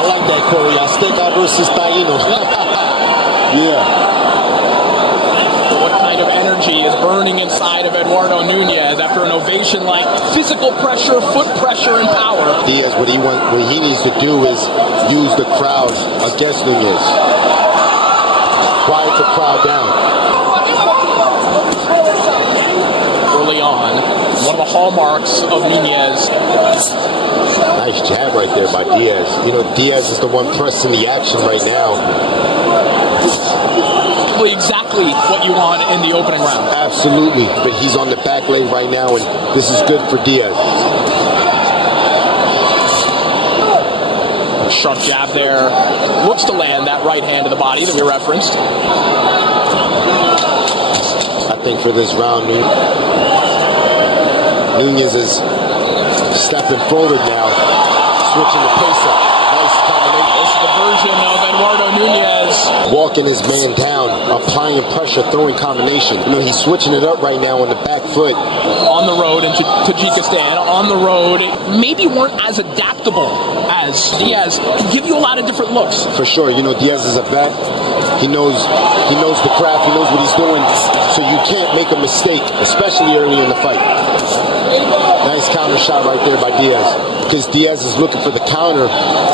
I like that, Corey. Azteca versus Taino. Yeah. What kind of energy is burning inside of Eduardo Nunez after an ovation like physical pressure, foot pressure, and power? Diaz, what he needs to do is use the crowd against Nunez. Quiet the crowd down. Early on, one of the hallmarks of Nunez. Nice jab right there by Diaz. You know, Diaz is the one pressing the action right now. Exactly what you want in the opening round. Absolutely, but he's on the back leg right now, and this is good for Diaz. Sharp jab there. Looks to land that right hand to the body that we referenced. I think for this round, Nunez is stepping forward now, switching the pace up. Nice combination. This is the version of Eduardo Nunez. Walking his man down, applying pressure, throwing combination. You know, he's switching it up right now on the back foot. On the road in Tajikistan, on the road, maybe weren't as adaptable as Diaz. Can give you a lot of different looks. For sure, you know, Diaz is a vet. He knows the craft, he knows what he's doing, so you can't make a mistake, especially early in the fight. Nice counter shot right there by Diaz, because Diaz is looking for the counter.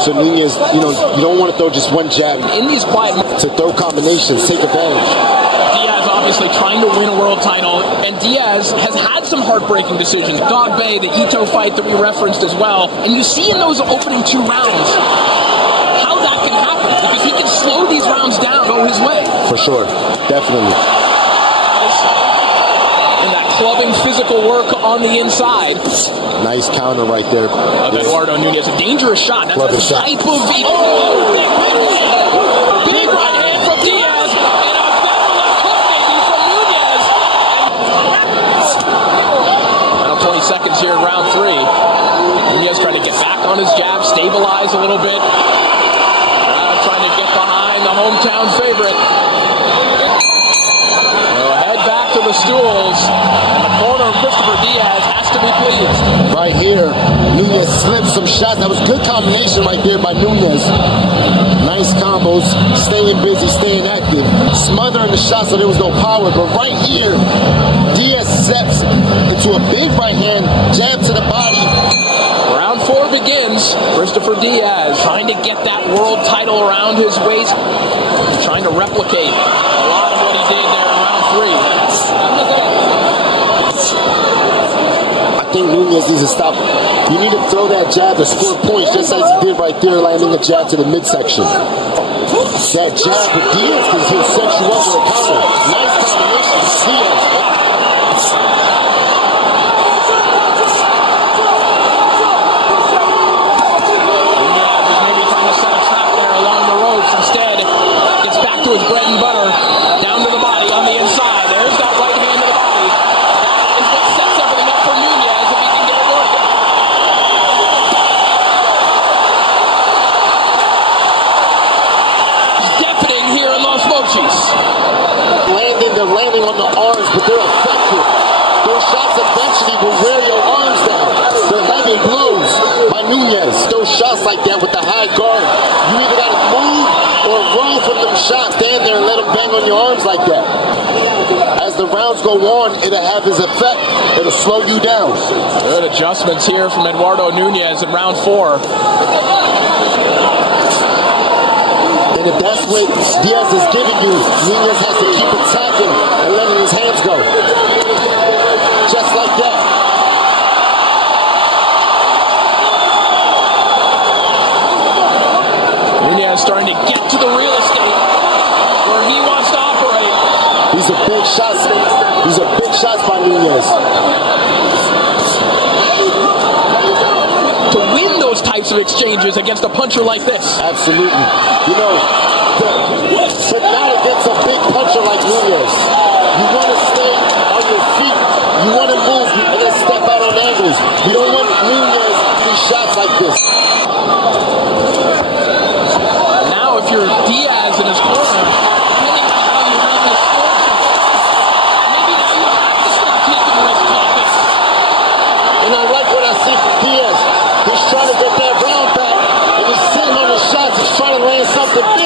So Nunez, you know, you don't want to throw just one jab. In these quiet to throw combinations, take advantage. Diaz obviously trying to win a world title, and Diaz has had some heartbreaking decisions. Dog Bay, the Ito fight that we referenced as well, and you see in those opening 2 rounds how that can happen, because he can slow these rounds down, go his way. For sure, definitely. And that clubbing physical work on the inside. Nice counter right there. Eduardo Nunez, a dangerous shot. That's the type of big right hand from Diaz, and a better left hook maybe from Nunez. Final 20 seconds here in round 3. Nunez trying to get back on his jab, stabilize a little bit. Trying to get behind the hometown favorite. Head back to the stools, and the corner of Christopher Diaz has to be pleased. Right here, Nunez slipped some shots. That was good combination right there by Nunez. Nice combos, staying busy, staying active, smothering the shots so there was no power. But right here, Diaz steps into a big right hand, jab to the body. Round 4 begins. Christopher Diaz trying to get that world title around his waist, trying to replicate a lot of what he did there in round 3. I think Nunez needs to stop. You need to throw that jab to score points, just as he did right there, landing the jab to the midsection. That jab with Diaz, because he'll set you up with a counter. Nice combination with Diaz. To his bread and butter, down to the body on the inside. There's that right hand to the body. That is what sets everything up for Nunez if he can get it working. He's deafening here in Los Mochis. They're landing on the arms, but they're effective. Those shots eventually will wear your arms down. They're heavy blows by Nunez. Those shots like that with the high guard, you either got to move or roll from them shots. Stand there and let them bang on your arms like that. As the rounds go on, it'll have its effect. It'll slow you down. Good adjustments here from Eduardo Nunez in round 4. And if that's what Diaz is giving you, Nunez has to keep attacking and letting his hands go. Just like that. Nunez starting to get to the real estate where he wants to operate. These are big shots. These are big shots by Nunez. To win those types of exchanges against a puncher like this. Absolutely. You know, but not against a big puncher like Nunez. You want to stay on your feet. You want to move and then step out on angles. You don't want Nunez to do shots like this. Now if you're Diaz in his corner, depending on how you run this score, maybe now you have to start taking risks like this. And I like what I see from Diaz. He's trying to get that round back, and he's sitting on the shot. the big